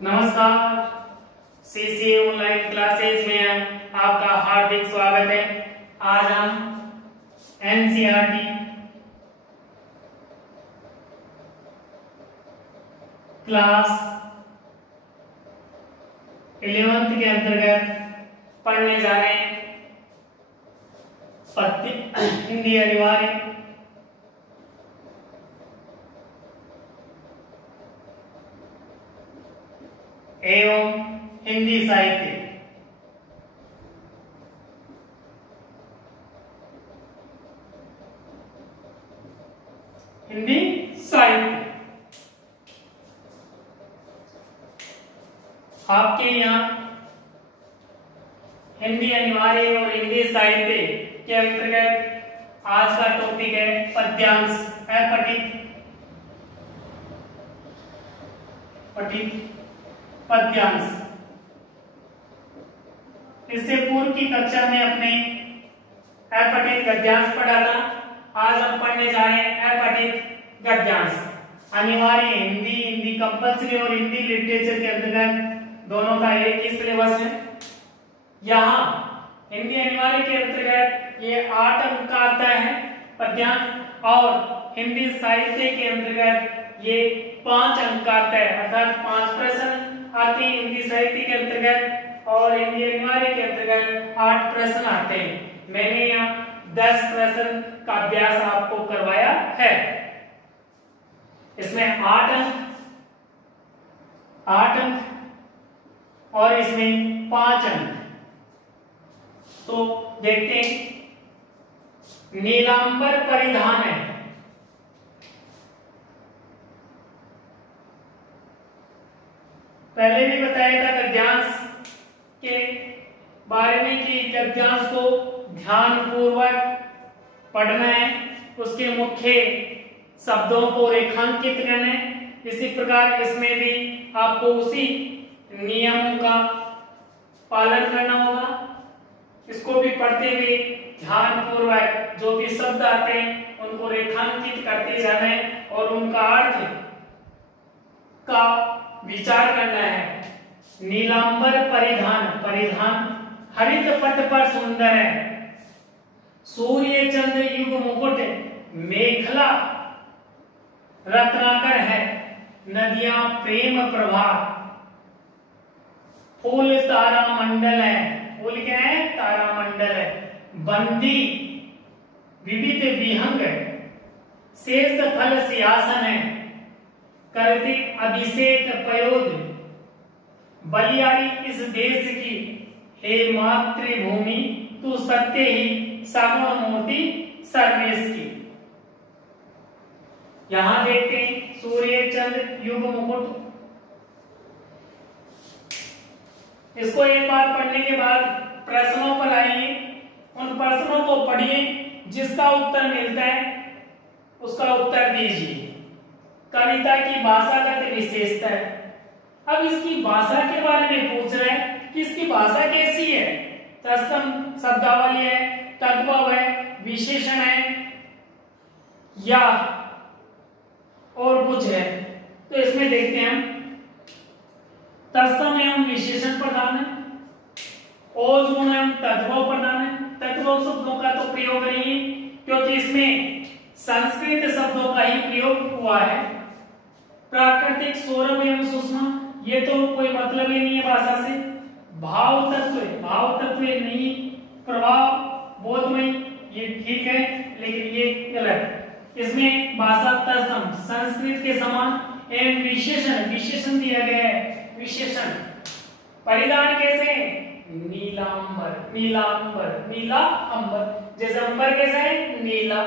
नमस्कार, CCA online classes में आपका हार्दिक स्वागत है। आज हम एनसीईआरटी क्लास 11th के अंतर्गत पढ़ने जा रहे हैं हिंदी अनिवार्य एवं हिंदी साहित्य। हिंदी साहित्य आपके यहाँ हिंदी अनिवार्य और हिंदी साहित्य के अंतर्गत आज का टॉपिक है पद्यांश है पठित पद्यांश। इससे पूर्व की कक्षा में अपने अपठित गद्यांश पढ़ा था। आज हम पढ़ने जा रहे हैं अपठित गद्यांश। अनिवार्य हिंदी कंपल्सरी और हिंदी लिटरेचर के अंतर्गत दोनों का एक ही सिलेबस है। यहाँ हिंदी अनिवार्य के अंतर्गत ये 8 अंक का आता है पद्यांश और हिंदी साहित्य के अंतर्गत ये 5 अंक का आता है, अर्थात 5 प्रश्न आते हैं हिंदी साहित्य के अंतर्गत और हिंदी अनिवार्य के अंतर्गत 8 प्रश्न आते हैं। मैंने यहाँ 10 प्रश्न का अभ्यास आपको करवाया है। इसमें 8 अंक और इसमें 5 अंक। तो देखते हैं। नीलांबर परिधान है। पहले भी बताया था गद्यांश के बारे में कि गद्यांश को ध्यानपूर्वक पढ़ना है, उसके मुख्य शब्दों को रेखांकित करना है। इसी प्रकार इसमें भी आपको उसी नियमों का पालन करना होगा। इसको भी पढ़ते हुए ध्यानपूर्वक जो भी शब्द आते हैं उनको रेखांकित करते जाना है और उनका अर्थ का विचार करना है। नीलांबर परिधान हरित पट पर सुंदर है। सूर्य चंद्र युग मुकुट मेखला रत्नाकर है। नदियां प्रेम प्रभा फूल तारा मंडल है। फूल क्या है? तारा मंडल है। बंदी विविध विहंग शेष फल सिंहासन है। करते अभिषेक पयोद बलियारी इस देश की हे मातृभूमि तू सत्य ही सागुण मूर्ति सर्वेश की। यहां देखते हैं सूर्य चंद्र युग मुकुट। इसको एक बार पढ़ने के बाद प्रश्नों पर आइए, उन प्रश्नों को पढ़िए, जिसका उत्तर मिलता है उसका उत्तर दीजिए। कविता की भाषागत विशेषता है। अब इसकी भाषा के बारे में पूछ रहे हैं कि इसकी भाषा कैसी है। तत्सम शब्दावली है, तद्भव है, विशेषण है या और कुछ है। तो इसमें देखते हैं हम तत्सम एवं विशेषण प्रधान है, ओज गुण एवं तद्भव प्रधान है। तद्भव शब्दों का तो प्रयोग नहीं है क्योंकि इसमें संस्कृत शब्दों का ही प्रयोग हुआ है। प्राकृतिक सौरभ एवं सुषमा ये तो कोई मतलब ही नहीं है भाषा से। भाव तत्व नहीं। प्रभाव बोधमय ये ठीक है लेकिन ये गलत। इसमें भाषा तत्सम संस्कृत के समान एवं विशेषण दिया गया है। विशेषण परिधान कैसे? नीला अंबर। जैसे अंबर कैसा है? नीला।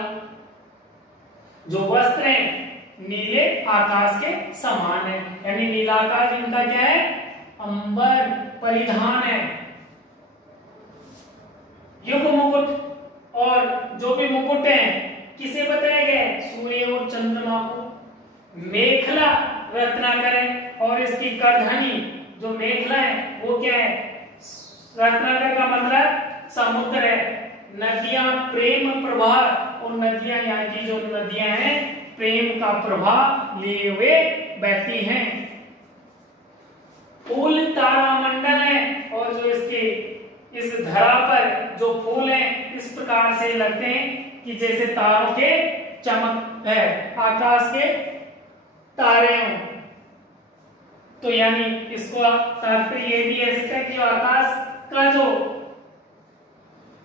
जो वस्त्र है नीले आकाश के समान है, यानी नीला आकाश इनका क्या है? अंबर परिधान है। युग मुकुट और जो भी मुकुट है किसे बताया गया है? सूर्य और चंद्रमा को। मेखला रत्नाकर है और इसकी करधनी जो मेखला है वो क्या है? रत्नाकर का मतलब समुद्र है। नदियां प्रेम प्रवाह और नदियां यहाँ की जो नदियां हैं प्रेम का प्रभाव लिए हुए बहती हैं। फूल तारामंडल है, और जो इसके इस धरा पर जो फूल हैं इस प्रकार से लगते हैं कि जैसे तारों के चमक है, आकाश के तारे हों। तो यानी इसको तात्पर्य ये भी कह सकते हैं कि आकाश का जो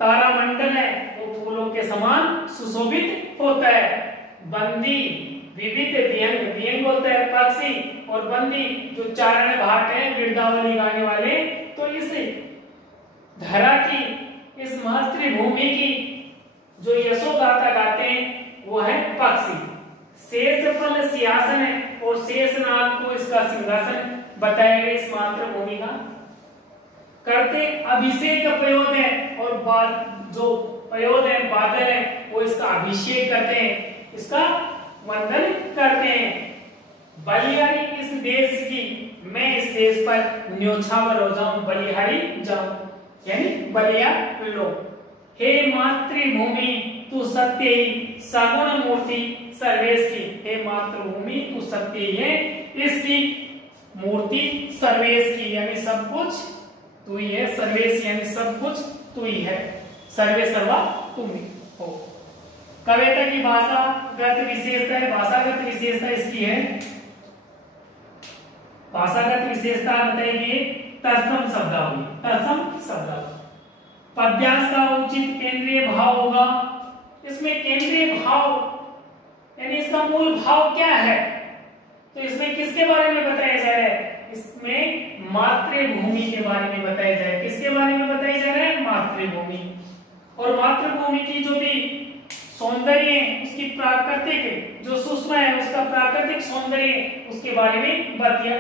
तारामंडल है वो फूलों के समान सुशोभित होता है। बंदी विविध विहंग, विहंग होता है पक्षी, और बंदी जो चारण भाट है गिरदावली गाने वाले। तो इस धरा की, इस मातृभूमि की जो यशोगाथा गाते हैं वो है पक्षी। शेषफल सिंहासन है, और शेषनाग को इसका सिंहासन बताया गया इस मातृभूमि का। करते अभिषेक प्रयोद है, और जो प्रयोद है बादल है वो इसका अभिषेक करते हैं, इसका वंदन करते हैं। बलिहारी इस देश की, मैं इस देश पर न्योछावर हो जाऊं, बलिहारी जाऊं, यानी बलिया लो। हे मातृभूमि तू सत्य ही, सगुण मूर्ति सर्वेश की। हे मातृभूमि तू सत्य ही है, इसकी मूर्ति सर्वेश की, यानी सब कुछ तू ही है। सर्वेश यानी सब कुछ तू ही है, सर्वे सर्वा तुम ही हो। कविता की भाषागत विशेषता है, भाषागत विशेषता इसकी है, भाषागत विशेषता बताइए तत्सम शब्दावली, तत्सम शब्दावली। पद्यांश का उचित केंद्रीय भाव होगा। इसमें केंद्रीय भाव यानी इसका मूल भाव क्या है, तो इसमें किसके बारे में बताया जा रहा है, इसमें मातृभूमि के बारे में बताया जा रहा है। किसके बारे में बताया जा रहा है, मातृभूमि। और मातृभूमि की जो भी सौंदर्य है, उसकी प्राकृतिक जो सूक्ष्म है, उसका प्राकृतिक सौंदर्य है, उसके बारे में बताया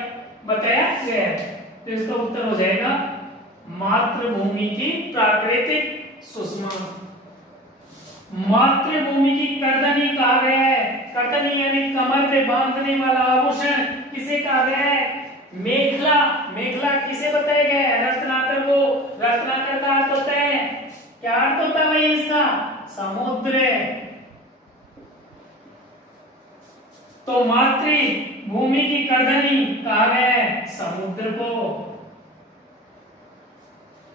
गया है। तो इसका उत्तर हो जाएगा मातृभूमि की प्राकृतिक सुषमा। मातृभूमि की कर्दनी कहा गया है, कर्दनी यानी कमर पे बांधने वाला आभूषण किसे कहा गया है, मेखला। मेखला किसे बताया गया है, रत्नाकर को। रत्नाकर का अर्थ होता है, क्या अर्थ होता है भाई इसका, समुद्र। तो मातृभूमि की कर्दनी कहा गया है समुद्र को।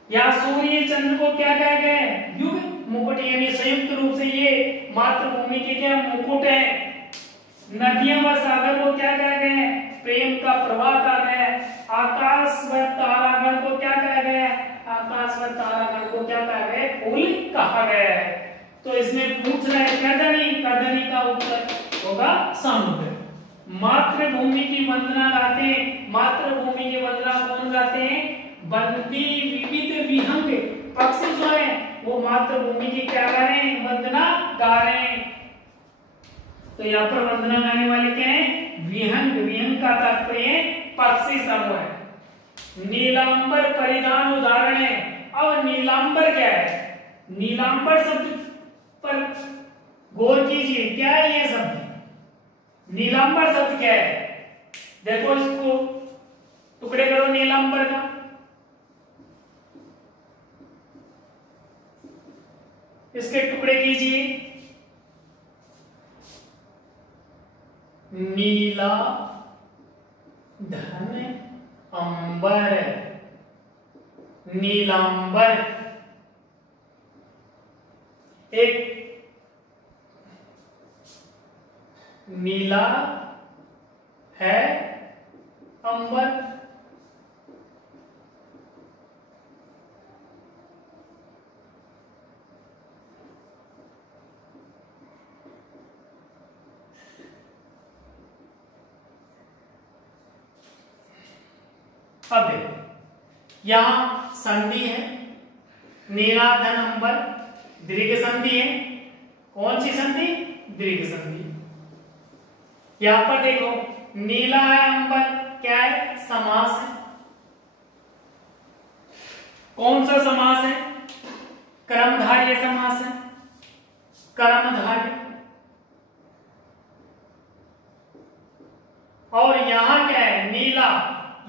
या सूर्य चंद्र को क्या कहा गया है, युग मुकुट, यानी संयुक्त रूप से ये मातृभूमि के क्या मुकुट है। नदियां व सागर को क्या कहा गया है, प्रेम का प्रवाह कहा गया है। आकाश व तारागण को क्या कहा गया है, आकाश व तारागण को क्या कहा गया है, फूल कहा गया है। तो इसमें पूछ रहा है कर्दनी, कर्दनी का उत्तर होगा समुद्र। मातृभूमि की वंदना गाते हैं, मातृभूमि की वंदना कौन गाते हैं, बंदी विविध विहंग पक्षी जो है वो मातृभूमि की क्या गा रहे हैं, वंदना गा रहे हैं। तो यहाँ पर वंदना गाने वाले क्या है, विहंग। विहंग का तात्पर्य पक्षी समूह है। नीलांबर परिधान उदाहरण है। अब नीलांबर क्या है, नीलांबर शब्द पर गौर कीजिए, क्या है ये शब्द, नीलांबर शब्द क्या है। देखो इसको टुकड़े करो नीलांबर का, इसके टुकड़े कीजिए। नीला धन अंबर, नीलांबर। एक नीला है अंबर, अब देखो यहां संधि है, नीला धन अंबर, दीर्घ संधि है। कौन सी संधि, दीर्घ संधि। यहां पर देखो नीला है अंबर, क्या है, समास है। कौन सा समास है, कर्मधारय समास है, कर्मधारय। और यहां क्या है, नीला,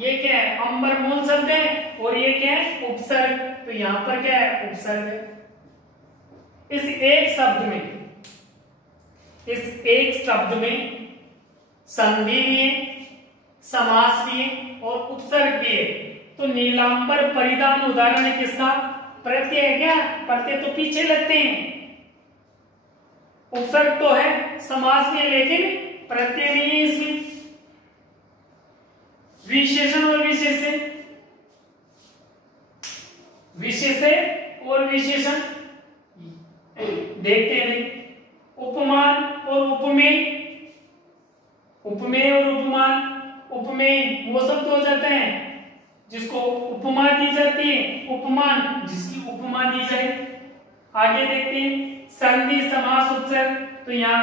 ये क्या है, अंबर मूल शब्द है, और ये क्या है, उपसर्ग। तो यहां पर क्या है, उपसर्ग है। इस एक शब्द में, इस एक शब्द में संधि भी है, समास भी है और उपसर्ग भी है। तो नीलांबर परिधान उदाहरण है किसका? प्रत्यय है क्या? प्रत्यय तो पीछे लगते हैं, उपसर्ग तो है, समास में, लेकिन प्रत्यय नहीं है इसमें। विशेषण और विशेषण, विशेषण और विशेषण देखते हैं। उपमान और उपमेय, उपमेय और उपमान, उपमेय वो शब्द हो जाते हैं जिसको उपमा दी जाती है, उपमान जिसकी उपमा दी जाए। आगे देखते हैं संधि समास उपसर्ग। तो यहाँ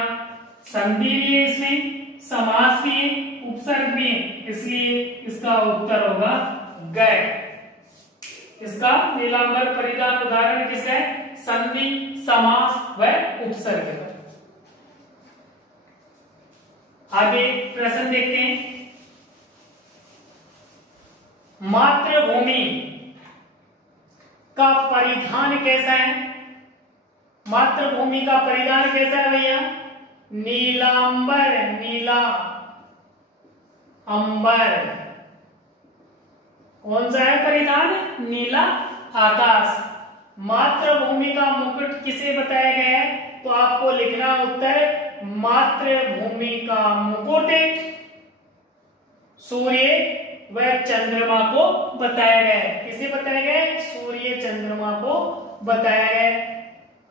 संधि भी है, इसमें समास भी है, उपसर्ग भी है, इसलिए इसका उत्तर होगा गए। इसका नीलांबर परिधान उदाहरण किसका है? संधि, समास व उपसर्ग। आगे प्रश्न देखते हैं। मातृभूमि का परिधान कैसा है? मातृभूमि का परिधान कैसा है भैया? नीलांबर, नीला अंबर। कौन सा है परिधान? नीला आकाश। मातृभूमि का मुकुट किसे बताया गया है? तो आपको लिखना उत्तर, मातृभूमि का मुकुट सूर्य व चंद्रमा को बताया गया है। किसे बताया गया है? सूर्य चंद्रमा को बताया गया है।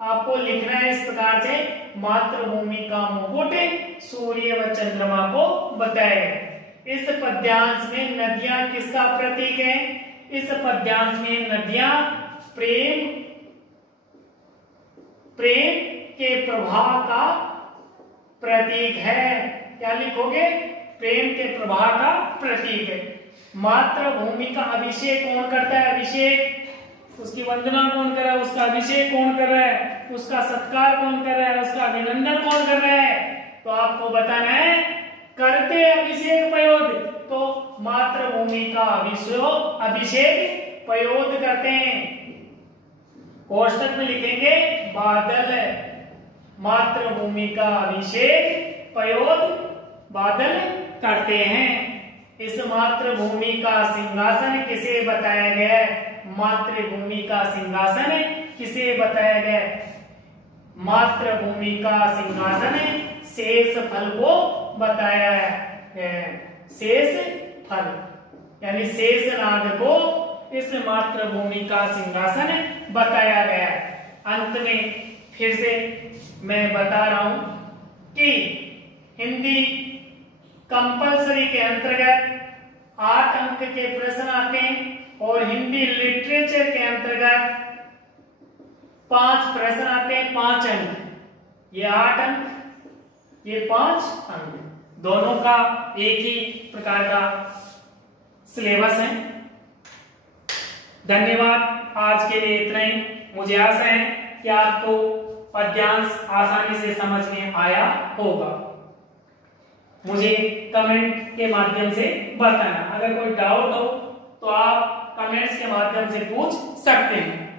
आपको लिखना है इस प्रकार से, मातृभूमि का मुकुट सूर्य व चंद्रमा को बताया गया है। इस पद्यांश में नदियां किसका प्रतीक है? इस पद्यांश में नदियां प्रेम, प्रेम के प्रवाह का प्रतीक है। क्या लिखोगे? प्रेम के प्रवाह का प्रतीक है। मातृभूमि का अभिषेक कौन करता है? अभिषेक, उसकी वंदना कौन कर रहा है? उसका अभिषेक कौन कर रहा है? उसका सत्कार कौन कर रहा है? उसका अभिनंदन कौन कर रहा है? तो आपको बताना है, करते अभिषेक पयोद। तो मातृभूमि का अभिषेक पयोद करते हैं। कोष्टक में लिखेंगे बादल, मातृभूमि का अभिषेक पयोद बादल करते हैं। इस मातृभूमि का सिंहासन किसे बताया गया है? मातृभूमि का सिंहासन किसे बताया गया है? मातृभूमि का सिंहासन शेष फल को बताया है। शेष फल यानी शेषनाग को इस मातृभूमि का सिंहासन बताया गया है। अंत में फिर से मैं बता रहा हूं कि हिंदी कंपलसरी के अंतर्गत 8 अंक के प्रश्न आते हैं और हिंदी लिटरेचर के अंतर्गत 5 प्रश्न आते हैं, 5 अंक। ये 8 अंक, ये 5 अंक, दोनों का एक ही प्रकार का सिलेबस है। धन्यवाद। आज के लिए इतना ही। मुझे आशा है कि आपको पद्यांश आसानी से समझ में आया होगा। मुझे कमेंट के माध्यम से बताना। अगर कोई डाउट हो तो आप कमेंट्स के माध्यम से पूछ सकते हैं।